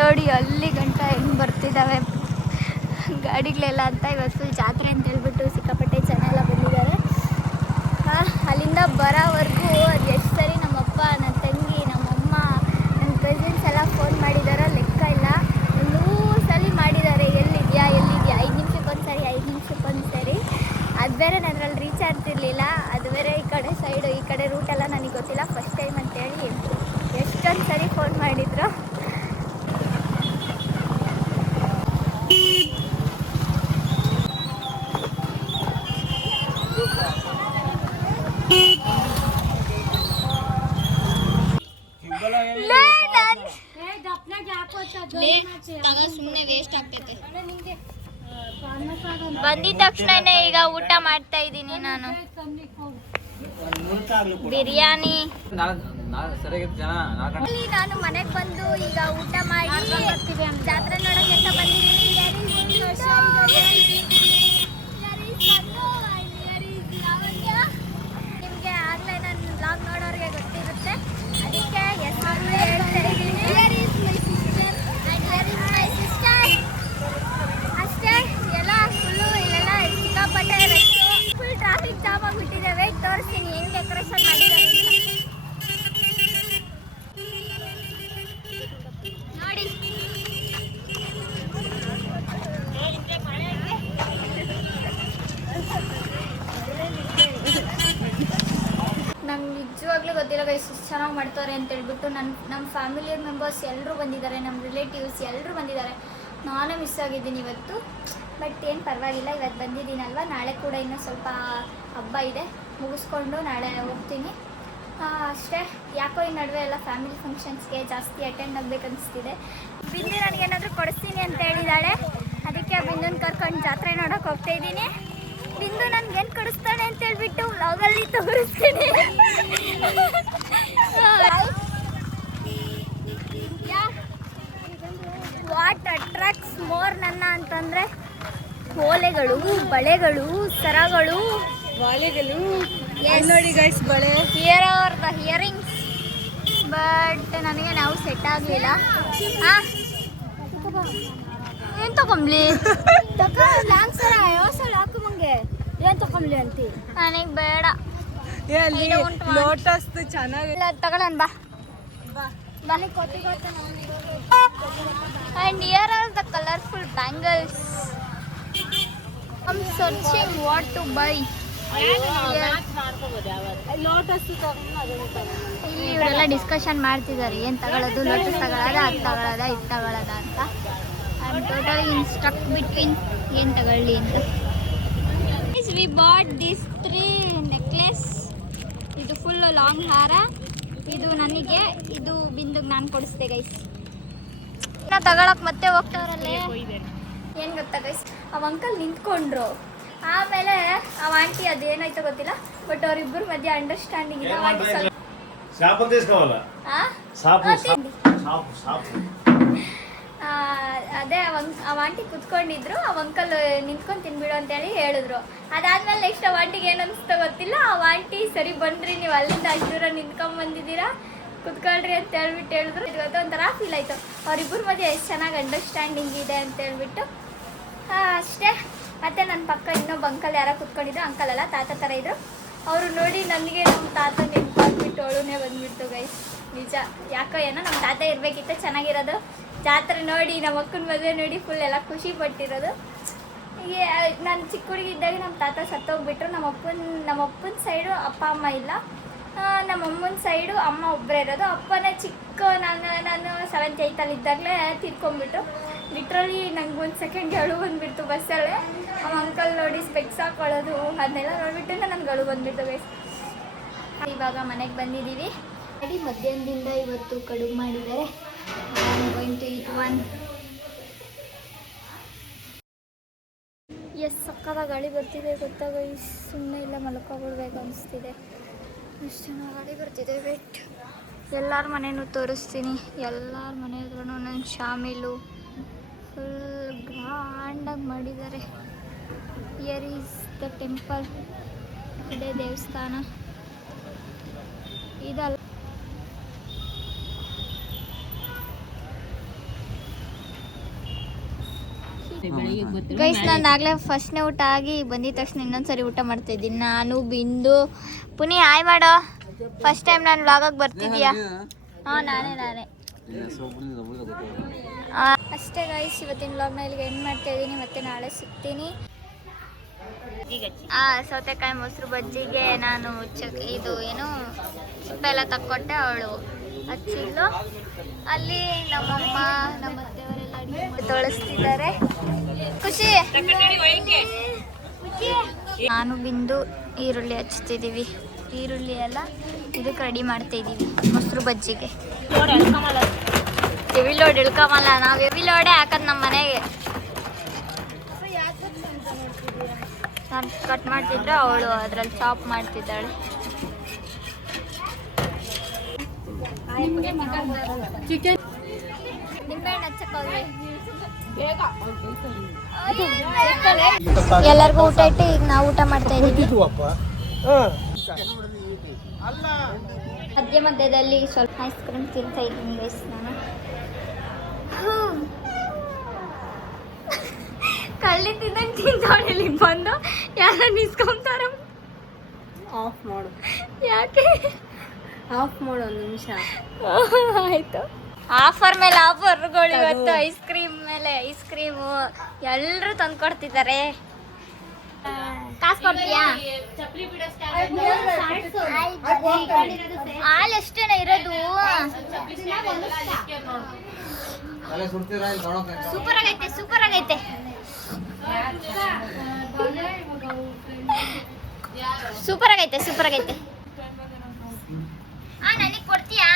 ನೋಡಿ ಅಲ್ಲಿ ಗಂಟ ಹೆಂಗೆ ಬರ್ತಿದ್ದಾವೆ ಗಾಡಿಗಳೆಲ್ಲ ಅಂತ. ಇವತ್ತು ಫುಲ್ ಜಾತ್ರೆ ಅಂತ ಹೇಳ್ಬಿಟ್ಟು ಸಿಕ್ಕಾಪಟ್ಟೆ ಜನ ಎಲ್ಲ ಬಂದಿದ್ದಾರೆ. ಅಲ್ಲಿಂದ ಬರೋವರೆಗೂ ಅದು ಎಷ್ಟು ಸರಿ ನಮ್ಮಪ್ಪ, ನನ್ನ ತಂಗಿ, ನಮ್ಮಮ್ಮ, ನನ್ನ ಕಸಿನ್ಸ್ ಎಲ್ಲ ಫೋನ್ ಮಾಡಿದಾರೋ ಲೆಕ್ಕ ಇಲ್ಲ. 100 ಸಲ ಮಾಡಿದ್ದಾರೆ, ಎಲ್ಲಿದೆಯಾ 5 ನಿಮಿಷಕ್ಕೊಂದ್ಸರಿ, 5 ನಿಮಿಷಕ್ಕೊಂದ್ಸರಿ. ಅದು ಬೇರೆ ನನ್ನಲ್ಲಿ ರೀಚ್ ಆಗ್ತಿರ್ಲಿಲ್ಲ. ಅದು ಬೇರೆ ಈ ಕಡೆ ಸೈಡು, ಈ ಕಡೆ ರೂಟೆಲ್ಲ ನನಗೆ ಗೊತ್ತಿಲ್ಲ, ಫಸ್ಟ್ ಟೈಮ್ ಅಂತೇಳಿ ಎಷ್ಟೊಂದು ಸರಿ ಫೋನ್ ಮಾಡಿದ್ರು. ಬಂದಿದ ತಕ್ಷಣನೇ ಈಗ ಊಟ ಮಾಡ್ತಾ ಇದ್ದೀನಿ ನಾನು. ಬಿರಿಯಾನಿ. ನಾನು ಮನೆಗೆ ಬಂದು ಈಗ ಊಟ ಮಾಡಿ ಜಾತ್ರೆ ನೋಡೋಕೆ ಅಂತ ಬಂದಿದ್ದೀನಿ. ನಿಮಗೆ ಆಗಲೇ ನನ್ನ ಬ್ಲಾಗ್ ನೋಡೋರಿಗೆ ಗೊತ್ತಿರುತ್ತೆ, ಅದಕ್ಕೆ ಹೆಸರು ಹೇಳ್ತಾ ಇದ್ದೀನಿ. ಅಷ್ಟೇ, ಎಲ್ಲ ಫುಲ್ಲು ಇಲ್ಲೆಲ್ಲ ಸಿಕ್ಕಾಪಟ್ಟೆ ರಶ್ಶು, ಫುಲ್ ಟ್ರಾಫಿಕ್ ಜಾಮ್ ಆಗಿಬಿಟ್ಟಿದೆ. ವೇಟ್ ತೋರಿಸ್ತೀನಿ ಹೆಂಗೆ ಡೆಕೋರೇಷನ್ ಮಾಡಿದ್ದಾರೆ ನೋಡಿ. ನಂಗೆ ನಿಜವಾಗ್ಲೂ ಗೊತ್ತಿಲ್ಲ ಗೈಸ್, ಎಷ್ಟು ಚೆನ್ನಾಗಿ ಮಾಡ್ತಾರೆ ಅಂತ ಹೇಳ್ಬಿಟ್ಟು. ನಮ್ಮ ಫ್ಯಾಮಿಲಿ ಮೆಂಬರ್ಸ್ ಎಲ್ಲರೂ ಬಂದಿದ್ದಾರೆ, ನಮ್ಮ ರಿಲೇಟಿವ್ಸ್ ಎಲ್ಲರೂ ಬಂದಿದ್ದಾರೆ. ನಾನೇ ಮಿಸ್ ಆಗಿದ್ದೀನಿ ಇವತ್ತು, ಬಟ್ ಏನು ಪರವಾಗಿಲ್ಲ, ಇವತ್ತು ಬಂದಿದ್ದೀನಲ್ವ. ನಾಳೆ ಕೂಡ ಇನ್ನೂ ಸ್ವಲ್ಪ ಹಬ್ಬ ಇದೆ, ಮುಗಿಸ್ಕೊಂಡು ನಾಳೆ ಹೋಗ್ತೀನಿ ಅಷ್ಟೇ. ಯಾಕೋ ಈ ನಡುವೆ ಎಲ್ಲ ಫ್ಯಾಮಿಲಿ ಫಂಕ್ಷನ್ಸ್ಗೆ ಜಾಸ್ತಿ ಅಟೆಂಡ್ ಆಗಬೇಕನ್ನಿಸ್ತಿದೆ. ಬಿಂದು ನನಗೇನಾದರೂ ಕೊಡಿಸ್ತೀನಿ ಅಂತ ಹೇಳಿದ್ದಾಳೆ, ಅದಕ್ಕೆ ಬಿಂದುನ ಕರ್ಕೊಂಡು ಜಾತ್ರೆ ನೋಡೋಕೆ ಹೋಗ್ತಾ ಇದ್ದೀನಿ. ಬಿಂದು ನನಗೇನು ಕೊಡಿಸ್ತಾನೆ ಅಂತ ಹೇಳ್ಬಿಟ್ಟು ವ್ಲಾಗಲ್ಲಿ ತೋರಿಸ್ತೀನಿ. ವಾಟ್ ಅಟ್ರಾಕ್ಟ್ಸ್ ಮೋರ್ ನನ್ನ ಅಂತಂದರೆ ಓಲೆಗಳು, ಬಳೆಗಳು, ಸರಗಳು, ಬಾಳೆಗಳು ನೋಡಿ ಗೈಸ್, ಬಳೆ, ಹಿಯರಿಂಗ್ಸ್. ಬಟ್ ನನಗೆ ನಾವು ಸೆಟ್ ಆಗಲಿಲ್ಲ. ಏನು ತಗೊಂಬ್ಲಿ? ಏನು ತಗೊಂಬ್ಲಿ ಅಂತಿ? ನನಗೆ ಬೇಡ, ಲೋಟಸ್ ಚೆನ್ನಾಗಿ ತಗೊಳ್ಳೋಣ ಬಾ. And here are the colorful bangles. I'm searching what to buy. ಇಲ್ಲಿ ಇವರೆಲ್ಲ ಡಿಸ್ಕಷನ್ ಮಾಡ್ತಿದ್ದಾರೆ, ಏನು ತಗೊಳ್ಳೋದು, ಲೋಟಸ್ ತಗೊಳ್ಳೋದ, ಅದು ತಗೊಳ್ಳೋದ, ಇದು ತಗೊಳ್ಳೋದ ಅಂತ. I am totally in stuck between ಏನು ತಗೊಳ್ಳಿ ಅಂತ. We bought this 3 necklace. ಇದು ಫುಲ್ಲು ಲಾಂಗ್ ಹಾರ, ಇದು ನನಗೆ, ಇದು ಬಿಂದುಗೆ ನಾನು ಕೊಡಿಸ್ದೆ ಗೈಸ್. ತಗೊಳಕ್ ಮತ್ತೆ ಹೋಗ್ತಾವ್ರಲ್ಲೇ. ಏನು ಗೊತ್ತಾ ಗೈಸ್, ಅವ ಅಂಕಲ್ ನಿಂತ್ಕೊಂಡ್ರು, ಆಮೇಲೆ ಅವ ಆಂಟಿ ಅದೇನಾಯ್ತೋ ಗೊತ್ತಿಲ್ಲ, ಬಟ್ ಅವ್ರಿಬ್ಬರ ಮಧ್ಯೆ ಅಂಡರ್ಸ್ಟ್ಯಾಂಡಿಂಗ್ ಇಲ್ಲ. ಅದೇ ಅವ ಆಂಟಿ ಕುತ್ಕೊಂಡಿದ್ರು, ಅವ ಅಂಕಲ್ ನಿಂತ್ಕೊಂಡು ತಿನ್ಬಿಡು ಅಂತೇಳಿ ಹೇಳಿದ್ರು. ಅದಾದ್ಮೇಲೆ ನೆಕ್ಸ್ಟ್ ಅವ ಆಂಟಿಗೆ ಏನು ಅನಿಸ್ತೋ ಗೊತ್ತಿಲ್ಲ, ಅವ ಆಂಟಿ ಸರಿ ಬನ್ನಿರಿ, ನೀವು ಅಲ್ಲಿಂದ ಅಷ್ಟು ದೂರ ನಿಂತ್ಕೊಂಡ್ ಬಂದಿದ್ದೀರಾ, ಕುತ್ಕೊಳ್ರಿ ಅಂತ ಹೇಳ್ಬಿಟ್ಟು ಹೇಳಿದ್ರು. ಇವತ್ತು ಒಂಥರ ಫೀಲ್ ಆಯಿತು, ಅವರಿಬ್ಬರ ಮಧ್ಯೆ ಎಷ್ಟು ಚೆನ್ನಾಗಿ ಅಂಡರ್ಸ್ಟ್ಯಾಂಡಿಂಗ್ ಇದೆ ಅಂತ ಹೇಳ್ಬಿಟ್ಟು ಅಷ್ಟೇ. ಮತ್ತು ನನ್ನ ಪಕ್ಕ ಇನ್ನೊಬ್ಬ ಅಂಕಲ್ ಯಾರೋ ಕುತ್ಕೊಂಡಿದ್ರು, ಅಂಕಲ್ ಅಲ್ಲ ತಾತ ಥರ ಇದ್ರು. ಅವರು ನೋಡಿ ನನಗೆ ನಮ್ಮ ತಾತ ನೆನಪಾಗ್ಬಿಟ್ಟು ಅವಳುನೇ ಬಂದುಬಿಡ್ತು ಗೈಸ್. ನಿಜ, ಯಾಕೋ ಏನೋ ನಮ್ಮ ತಾತ ಇರಬೇಕಿತ್ತು, ಚೆನ್ನಾಗಿರೋದು. ಜಾತ್ರೆ ನೋಡಿ, ನಮ್ಮ ಅಕ್ಕನ ಮದುವೆ ನೋಡಿ ಫುಲ್ ಎಲ್ಲ ಖುಷಿ ಪಟ್ಟಿರೋದು. ಹೀಗೆ ನಾನು ಚಿಕ್ಕ ಹುಡುಗಿ ಇದ್ದಾಗ ನಮ್ಮ ತಾತ ಸತ್ತೋಗ್ಬಿಟ್ರು. ನಮ್ಮಪ್ಪನ ಸೈಡು ಅಪ್ಪ ಅಮ್ಮ ಇಲ್ಲ, ನಮ್ಮಮ್ಮನ ಸೈಡು ಅಮ್ಮ ಒಬ್ಬರೇ ಇರೋದು. ಅಪ್ಪನೇ ಚಿಕ್ಕ ನಾನು 7th 8th ಇದ್ದಾಗಲೇ ತೀರ್ಕೊಂಡ್ಬಿಟ್ರು. ಲಿಟ್ರಲಿ ನಂಗೆ 1 ಸೆಕೆಂಡ್ ಅಳು ಬಂದುಬಿಡ್ತು ಬಸ್ಸಲ್ಲೇ. ಅವ ಅಂಕಲ್ ನೋಡಿ ಸ್ಪೆಕ್ಸ್ ಹಾಕೊಳ್ಳೋದು ಅದನ್ನೆಲ್ಲ ನೋಡಿಬಿಟ್ಟು ನನಗೆ ಅಳು ಬಂದುಬಿಡ್ತು ಗೈಸ್. ಇವಾಗ ಮನೆಗೆ ಬಂದಿದ್ದೀವಿ. ಮಧ್ಯಾಹ್ನದಿಂದ ಇವತ್ತು ಕಡುಬು ಮಾಡಿದ್ದಾರೆ. ಎಸ್ ಸಕ್ಕದ ಗಾಳಿ ಬರ್ತಿದೆ ಗೊತ್ತಾ ಗೈಸ್, ಸುಮ್ಮನೆ ಇಲ್ಲ ಮಲ್ಕೊಬಿಡ್ಬೇಕು ಅನಿಸ್ತಿದೆ, ಎಷ್ಟು ಚೆನ್ನಾಗಿ ಗಾಳಿ ಬರ್ತಿದೆ. ವೇಟ್, ಎಲ್ಲರ ಮನೆಯೂ ತೋರಿಸ್ತೀನಿ. ಎಲ್ಲರ ಮನೆ ಹತ್ರನೂ ನನ್ನ ಶಾಮಿಲು ಫುಲ್ ಗ್ರ್ಯಾಂಡಾಗಿ ಮಾಡಿದ್ದಾರೆ. ಹಿಯರ್ ಈಸ್ ದ ಟೆಂಪಲ್, ಇದೇ ದೇವಸ್ಥಾನ. ಇದಲ್ಲ ಗೈಸ್ ನಾನು ಆಗ್ಲೇ ಫಸ್ಟ್ನೇ ಊಟ ಆಗಿ ಬಂದಿದ ತಕ್ಷಣ ಇನ್ನೊಂದ್ಸರಿ ಊಟ ಮಾಡ್ತಾ ಇದ್ದೀನಿ ನಾನು ಬಿಂದು. ಪುನಿ ಹಾಯ್ ಮಾಡೋ. ಫಸ್ಟ್ ಟೈಮ್ ನಾನು ವ್ಲಾಗಾಗಿ ಬರ್ತಿದ್ಯಾ? ಹಾಂ ನಾನೇ ಅಷ್ಟೇ ಗೈಸ್, ಇವತ್ತಿನ ವ್ಲಾಗ್ನ ಇಲ್ಲಿಗೆ ಎಂಡ್ ಮಾಡ್ತಾ ಇದ್ದೀನಿ. ಮತ್ತೆ ನಾಳೆ ಸಿಗ್ತೀನಿ. ಸೌತೆಕಾಯಿ ಮೊಸರು ಬಜ್ಜಿಗೆ ನಾನು ಇದು ಏನು ಸಿಪ್ಪೆ ಎಲ್ಲ ತಕ್ಕೊಟ್ಟೆ. ಅವಳು ಹಚ್ಚಿದ್ಲು. ಅಲ್ಲಿ ನಮ್ಮಮ್ಮ ನಮ್ಮ ಅತ್ತೆಯವರೆಲ್ಲ ಅಡಿಗೆ ತೊಳಸ್ತಿದ್ದಾರೆ. ಖುಷಿ. ನಾನು ಬಿಂದು ಈರುಳ್ಳಿ ಹಚ್ತಿದ್ದೀವಿ. ಈರುಳ್ಳಿ ಎಲ್ಲ ಇದಕ್ಕೆ ರೆಡಿ ಮಾಡ್ತಾ ಇದ್ದೀವಿ ಮೊಸರು ಬಜ್ಜಿಗೆ. ಹೆವಿ ಲೋಡ್ ಇಳ್ಕೊಂಬಲ್ಲ, ನಾವು ಹೆವಿ ಲೋಡೇ ಹಾಕೋದು ನಮ್ಮ ಮನೆಗೆ. ನಾನು ಕಟ್ ಮಾಡ್ತಿದ್ರೆ ಅವಳು ಅದರಲ್ಲಿ ಚಾಪ್ ಮಾಡ್ತಿದ್ದಾಳೆ. ನಿಂಬೆಹಣ್ಣು ಹಚ್ಚಕ್ಕೋಗಿ ಎಲ್ಲರಿಗೂ ಊಟ ಇಟ್ಟು ಈಗ ನಾವು ಊಟ ಮಾಡ್ತಾ ಇದ್ದೀವಿ. ಮಧ್ಯದಲ್ಲಿ ಸ್ವಲ್ಪ ಐಸ್ ಕ್ರೀಮ್ ತಿಂತಾ ಇದ್ದೀನಿ ಗೈಸ್ ನಾನು. ಕಳ್ಳಿ ತಿಂದಂಗೆ ತಿಂತಾವಳಿ ಬಂದು ಯಾರು ನಿಸ್ಕೊಂತಾರ. ಆಫ್ ಮಾಡು. ಯಾಕೆ ಆಫ್ ಮಾಡು ಒಂದು ನಿಮಿಷ. ಆಯ್ತು. ಆಫರ್ ಮೇಲೆ ಆಫರ್ಗಳು ಇವತ್ತು. ಐಸ್ ಕ್ರೀಮ್ ಮೇಲೆ ಐಸ್ ಕ್ರೀಮು ಎಲ್ಲರೂ ತಂದು ಕೊಡ್ತಿದ್ದಾರೆ. ಕಾಸು ಕೊಡ್ತೀಯಾ? ಹಾಲು ಎಷ್ಟೇನ ಇರೋದು? ಸೂಪರ್ ಆಗೈತೆ ಸೂಪರ್ ಆಗೈತೆ. ಸೂಪರ್ ಆಗೈತೆ ಸೂಪರ್ ಆಗೈತೆ. ನನಗೆ ಕೊಡ್ತೀಯಾ?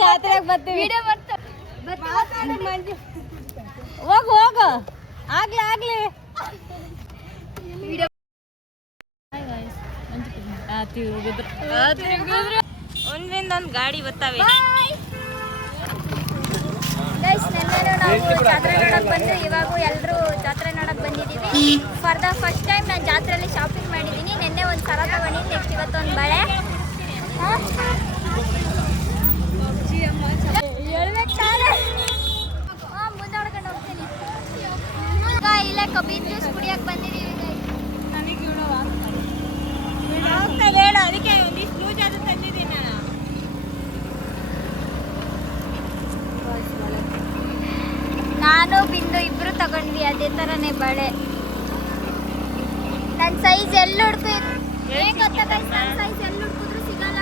ಜಾತ್ರೆಗೆ ಬರ್ತೀವಿ. ವಿಡಿಯೋ ಹೋಗು ಹೋಗು. ಆಗ್ಲಿ ಒಂದ್ರಿಂದ ಒಂದು ಗಾಡಿ ಬರ್ತಾವೆ. ಗೈಸ್ ನೆನ್ನೆನೂ ನಾವು ಜಾತ್ರೆ ನೋಡಕ್ ಬಂದು ಇವಾಗ ಎಲ್ಲರೂ ಜಾತ್ರೆ ನೋಡಕ್ ಬಂದಿದ್ದೀವಿ. ಫಾರ್ ದ ಫಸ್ಟ್ ಟೈಮ್ ನಾನು ಜಾತ್ರೆಯಲ್ಲಿ ಶಾಪಿಂಗ್ ಮಾಡಿದ್ದೀನಿ. ನೆನ್ನೆ ಒಂದು ಸರ ತಗೊಂಡಿದ್ದೀನಿ, ನೆಕ್ಸ್ಟ್ ಇವತ್ತು ಒಂದು ಬಳೆ. ಮುಂದೆ ಹೊಡ್ಕೊಂಡು ಹೋಗ್ತೀನಿ. ಇಲ್ಲೇ ಕಬ್ಬಿನ ಜ್ಯೂಸ್ ಕುಡಿಯಕ್ಕೆ ಬಂದಿದ್ದೀವಿ. ಹೇಳು, ಅದಕ್ಕೆ ಒಂದಿಷ್ಟು ಲೂಸ್ ಆದ್ರೂ ತಂದಿದ್ದೀನಿ ನಾನು. ನಾನು ಬಿಂದು ಇಬ್ರು ತಗೊಂಡ್ವಿ ಅದೇ ಥರನೇ ಬಳೆ. ನನ್ನ ಸೈಜ್ ಎಲ್ಲಿ ಹುಡುಕು ನನ್ನ ಸೈಜ್ ಎಲ್ಲಿ ಹುಡುಕಿದ್ರು ಸಿಗಲ್ಲ.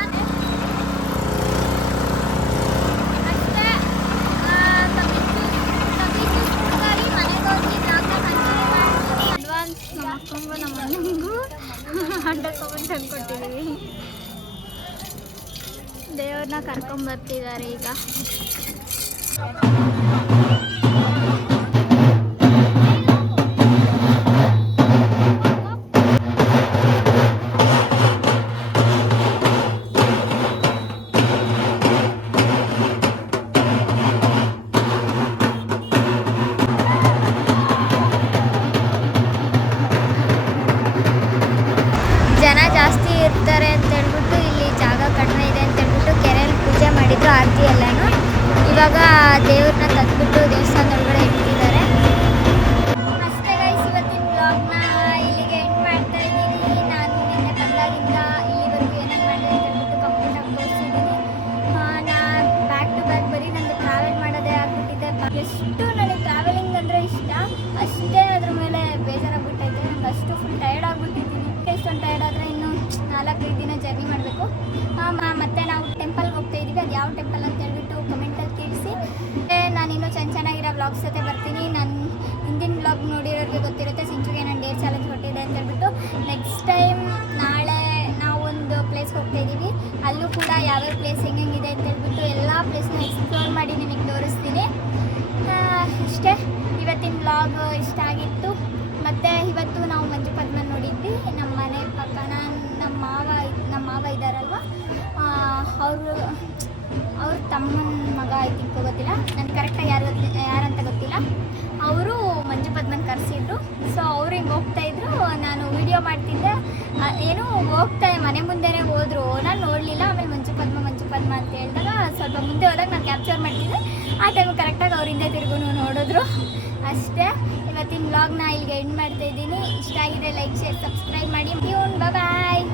ಅಷ್ಟೇ ಮನೆಗೆ ಹೋಗಿ ಅಡ್ವಾನ್ಸ್ ನಮ್ಮ ಅಕ್ಕಂಗೂ ನಮ್ಮ ಅಣ್ಣನಿಗೂ ಅಡ್ಡ ತಗೊಂಡು ತಂದ್ಕೊಟ್ಟಿದ್ದೀವಿ. ದೇವ್ರನ್ನ ಕರ್ಕೊಂಬರ್ತಿದ್ದಾರೆ ಈಗ. ಜನ ಜಾಸ್ತಿ ಇರ್ತಾರೆ ಅಂತ ಹೇಳ್ಬಿಟ್ಟು ಇಲ್ಲಿ ಜಾಗ ಕಡಿಮೆ ಇದೆ ಅಂತ ಹೇಳ್ಬಿಟ್ಟು ಕೆರೆಯಲ್ಲಿ ಪೂಜೆ ಮಾಡಿದ್ರು ಆರತಿ ಎಲ್ಲನೂ. ಇವಾಗ ದೇವ್ರನ್ನ ತಂದ್ಬಿಟ್ಟು ದೇವಸ್ಥಾನದೊಳಗಡೆ ಇಟ್ಟಿದ್ದಾರೆ. ಅಷ್ಟೇ ಗೈಸ್, ಇವತ್ತಿನ ವ್ಲಾಗ್ನ ಇಲ್ಲಿಗೆ ಎಂಡ್ ಮಾಡ್ತಾ ಇದ್ದೀನಿ. ನಾನು ನಿನ್ನೆ ಬಂದಾಗಿಂದ ಇಲ್ಲಿವರೆಗೂ ಏನೇನು ಮಾಡಿದೆ ಅಂತ ಹೇಳ್ಬಿಟ್ಟು ಕಂಪ್ಲೀಟಾಗಿ ತೋರಿಸಿದ್ದೀನಿ. ನಾನು ಬ್ಯಾಕ್ ಟು ಬ್ಯಾಕ್ ಬರೀ ನಂದು ಟ್ರಾವೆಲ್ ಮಾಡೋದೇ ಆಗ್ಬಿಟ್ಟಿದೆ. ಎಷ್ಟು ನನಗೆ ಟ್ರಾವೆಲಿಂಗ್ ಅಂದರೆ ಇಷ್ಟ, ಅಷ್ಟೇ ಅದ್ರ ಮೇಲೆ ಬೇಜಾರಾಗ್ಬಿಟ್ಟೈತೆ. ನಂಗೆ ಅಷ್ಟು ಫುಲ್ ಟಯರ್ಡ್ ಆಗಿಬಿಟ್ಟಿದ್ದೀನಿ. ಎಷ್ಟೊಂದು ಟಯರ್ಡ್ ಆದರೆ ಇನ್ನು 4-5 ದಿನ ಜರ್ನಿ ಮಾಡಬೇಕು. ಮತ್ತು ನಾವು ಟೆಂಪಲ್ಗೆ ಹೋಗ್ತಾ ಇದ್ದೀವಿ. ಅದು ಯಾವ ಟೆಂಪಲ್ ಅಂತ ಹೇಳ್ಬಿಟ್ಟು ಕಮೆಂಟಲ್ಲಿ ತಿಳಿಸಿ. ನಾನು ಇನ್ನೂ ಚೆನ್ನಾಗಿರೋ ವ್ಲಾಗ್ಸ್ ಜೊತೆ ಬರ್ತೀನಿ. ನಾನು ಹಿಂದಿನ ವ್ಲಾಗ್ ನೋಡಿರೋರಿಗೆ ಗೊತ್ತಿರುತ್ತೆ, ಸಿಂಚುಗೆ ನಾನು ಡೇರ್ ಚಾಲೆಂಜ್ ಕೊಟ್ಟಿದ್ದೆ ಅಂತ ಹೇಳ್ಬಿಟ್ಟು. ನೆಕ್ಸ್ಟ್ ಟೈಮ್ ನಾಳೆ ನಾವೊಂದು ಪ್ಲೇಸ್ಗೆ ಹೋಗ್ತಾ ಇದ್ದೀವಿ. ಅಲ್ಲೂ ಕೂಡ ಯಾವ್ಯಾವ ಪ್ಲೇಸ್ ಹೆಂಗಿದೆ ಅಂತ ಹೇಳ್ಬಿಟ್ಟು ಎಲ್ಲ ಪ್ಲೇಸ್ನ ಎಕ್ಸ್ಪ್ಲೋರ್ ಮಾಡಿ ನಿಮಗೆ ತೋರಿಸ್ತೀನಿ. ಅಷ್ಟೇ, ಇವತ್ತಿನ ವ್ಲಾಗ್ ಇಷ್ಟ ಆಗಿತ್ತು. ಮತ್ತು ಇವತ್ತು ನಾವು ಮಂಜು ಪದ್ಮ ನೋಡಿದ್ವಿ. ನಮ್ಮ ಮನೆ ಪಕ್ಕ ನಮ್ಮ ಮಾವ ಇದ್ದಾರಲ್ವ, ಅವ್ರ ತಮ್ಮನ ಮಗ ಐತಿಂಕ ಗೊತ್ತಿಲ್ಲ, ನನಗೆ ಕರೆಕ್ಟಾಗಿ ಯಾರಂತ ಗೊತ್ತಿಲ್ಲ. ಅವರು ಮಂಜು ಪದ್ಮನ ಕರೆಸಿದ್ರು. ಸೊ ಅವ್ರು ಹಿಂಗೆ ಹೋಗ್ತಾಯಿದ್ರು, ನಾನು ವೀಡಿಯೋ ಮಾಡ್ತಿದ್ದೆ. ಏನೋ ಮನೆ ಮುಂದೆನೇ ಹೋದರು, ನಾನು ನೋಡಲಿಲ್ಲ. ಆಮೇಲೆ ಮಂಜು ಪದ್ಮ ಅಂತ ಹೇಳಿದಾಗ ಸ್ವಲ್ಪ ಮುಂದೆ ಹೋದಾಗ ನಾನು ಕ್ಯಾಪ್ಚರ್ ಮಾಡ್ತಿದ್ದೆ. ಆ ಟೈಮ್ ಕರೆಕ್ಟಾಗಿ ಅವರಿಂದ ತಿರುಗು ನೋಡಿದ್ರು ಅಷ್ಟೇ. ಇವತ್ತಿನ ವ್ಲಾಗ್ನ ಇಲ್ಲಿಗೆ ಎಂಡ್ ಮಾಡ್ತಾ ಇದ್ದೀನಿ. ಇಷ್ಟ ಆಗಿದೆ ಲೈಕ್ ಶೇರ್ ಸಬ್ಸ್ಕ್ರೈಬ್ ಮಾಡಿ. ಬಾಯ್.